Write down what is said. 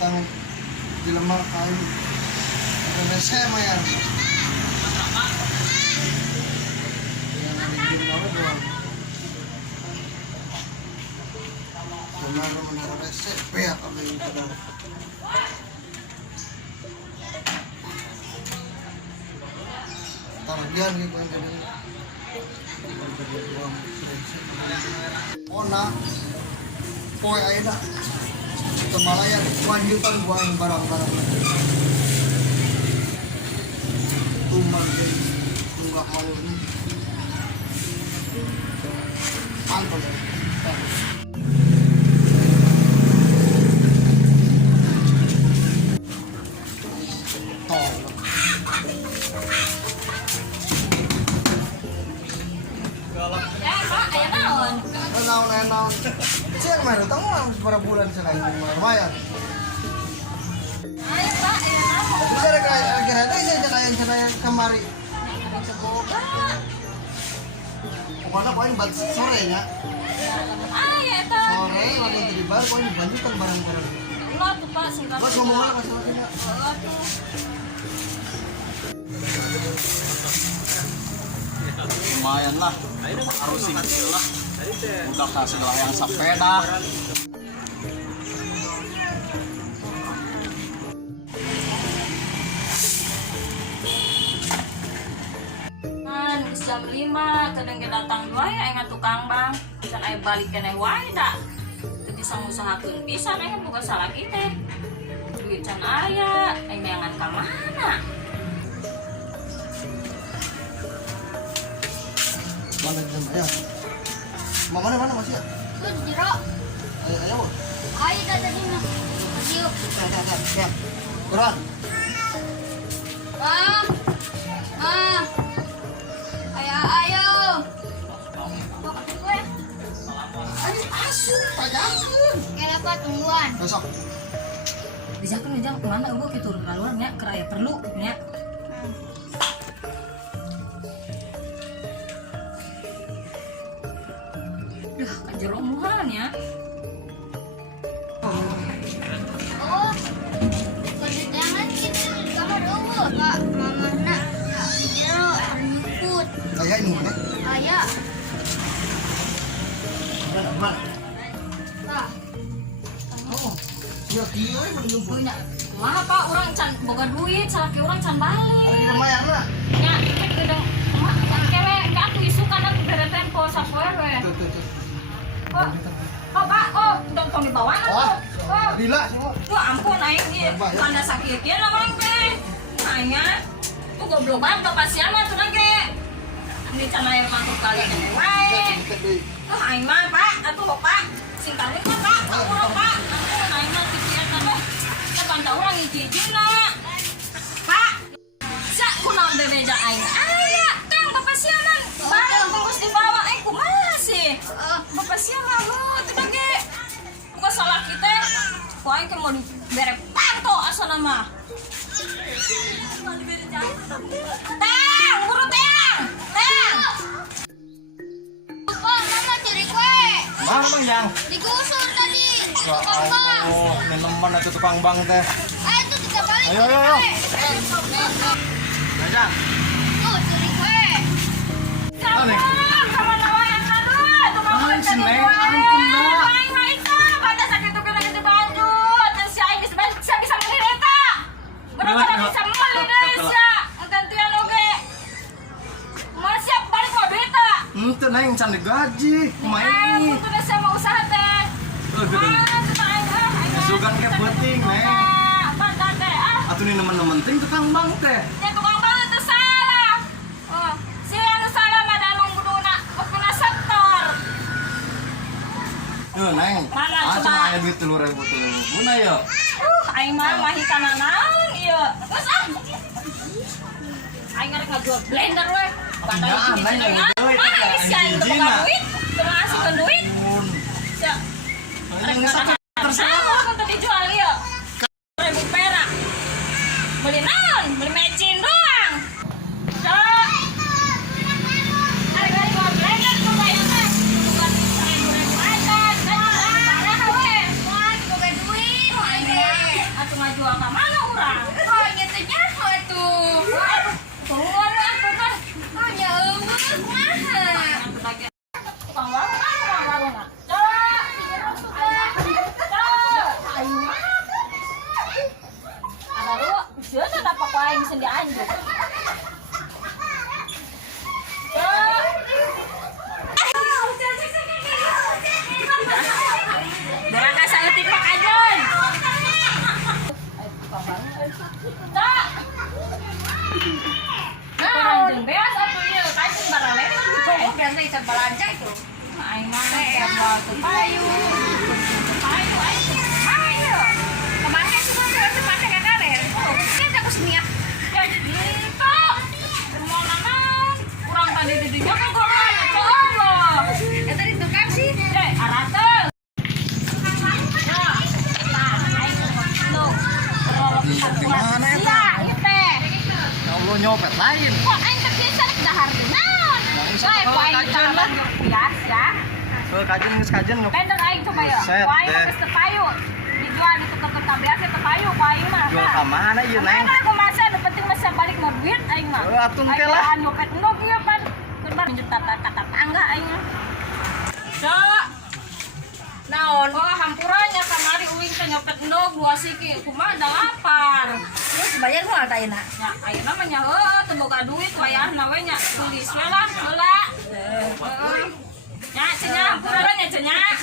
utang jelema kain Indonesia mah ya. Yang bikin apa doang. Benar resep ya kalau itu dah. Targian gitu kan jadi. Ona poe ayeuna Kemalayan kelanjutan buang barang-barang tumbang deh tunggak malu ini mantap ya. Naon cek mah utang mah berapa bulan cenah lumayan. Ayo Pak, ayo naon. Bisa kira-kira saya cenah kemari. Pokoknya poin buat sore ya. Ayo eta. Sore lagi di bar poin banjutan barang-barang. Ulah tuh Pak, singkat. Buat ngomong apa masalahnya? Ulah tuh. Lumayan lah, harus singgil lah. Udah kasih lah yang sepeda. Kan jam 5 kadang kita datang dua ya ingat tukang bang. Can aya balik keneh wae da. Teu bisa ngusahakeun pisan aya boga salah kita. Duit can aya, aya neangan ka mana? Mana jam ayam? Mana masih ya? Tuh di jero. Ayo. Ayo dah tadi mah. Yuk. Siap. Berat. Ah. Ah. Ayo. Kok gue? Ayo asup pajangeun. Kenapa tungguan? Besok. Dijakeun ujang kemana eueuh kitu kaluar nya keur aya perlu nya. Yah, ka jero muhan ya. Oh. Jangan kita di kamar dulu. Pak, mama nak. Di jero nyukut. Kayak ini nih. Ayah. Mana? Pak. Oh. Ya kieu menjumpa. Nya, kumaha Pak urang can boga duit, salaki urang can balik. Lumayan lah. Nya, ieu gedeng emak can kewe enggak atuh isukan atuh bere tempo sapoe we. Tuh. Oh, Pak, tong dibawa Oh. Oh, Bila semua. tuh ampun aing ieu tanda sakitnya namanya teh. Aya, tuh goblogan ke pasien mah tuh ge. Ini can aya masuk kali keneh wae. Tuh aing mah Pak, atuh Pak. Singkali mah Pak, urang Pak. Ampun aing mah titian teh. Teh pantau urang hiji-hijina. Pak, sak kunaon bebeja aing. Aya, teh bapak sianan. Barang tunggus dibawa aing kumaha sih? Bapak sianan lu teh ge. Bukan salah kita. Ku aing ke mau dibere panto asana mah. Teng, buru teng. Teng. Pak, mama cari kue. Mana bang yang? Digusur tadi. Ya Allah, minuman itu tukang bang teh. Ayo tuh kita balik. Ayo. Aja. Tuh cari kue. Aneh. Sama nawa yang aduh, tukang Ay, baju si Neng, dua. ampun, Nak. Aing mah itu, pada sakit tuh kena ganti baju. Dan si Aing bisa melihat eta. Benar-benar bisa melihat Indonesia. Gantian oge. Mau siap balik mobil eta. Itu neng can digaji. Kumaha ini? Aku tuh saya mau usaha teh. Gede. Sugan ke penting, Neng. Pantan teh. Atuh ini nemen-nemen ting tukang bang teh. Ya tukang banget tuh salah. Oh, si anu salah mah danung kuduna kena sektor. Neng. Mana, Cuma coba? aya duit 3.000 guna ya. Aing mah mahitana naon ieu. Geus ah. Aing ngarek ngajual blender we. Padahal Apaan, hiji Neng, cenah. yang duit, Mana ya, si aing teu hiji-hijina. boga duit? Teu ngasihkeun duit. Ampun. Ya. Neng sakit terserah. Aku tuh dijual ieu. 1.000 perak. Beli naon? Beli mecin doang. Cok. Harga jual blender tuh bayar teh. Bukan 1.000 aja. Kan parah we. Wah, gue duit. buat belanja itu. Aing mah jual payu. Payu ayo. Kemarin sih gua pakai karet. Oh, kita harus niat. Jadi itu. Mau naon? Kurang tadi didinya kan gua ya Allah. Ya tadi tukang sih. Aratel. Gimana ya? Iya, itu. Ya Allah nyopet lain. Kok aing terbiasa rek dahar teh naon? Saya ku aing talaban biasa. Kajen geus kajen nyopet. Bender aing coba ya. Buset, Ku aing teh. geus teu payu. Dijual di tukang biasa teu payu ku aing mah. Jual ka mana ieu neng? Mana aku masa nu penting masa balik mah duit aing mah. Atun ke lah. Aing nyopet endog ieu pan. Keur pinjem kata tangga aing mah. Sok. Naon? Oh, hampurannya kamari uing teh nyopet endog 2 siki. Kumaha da lapar. Terus bayar moal teh ayeuna. Ya, ayeuna mah nya heueuh teu boga duit wayahna we nya tulis we lah heula. Heeh. Nya cenah hampurannya cenah.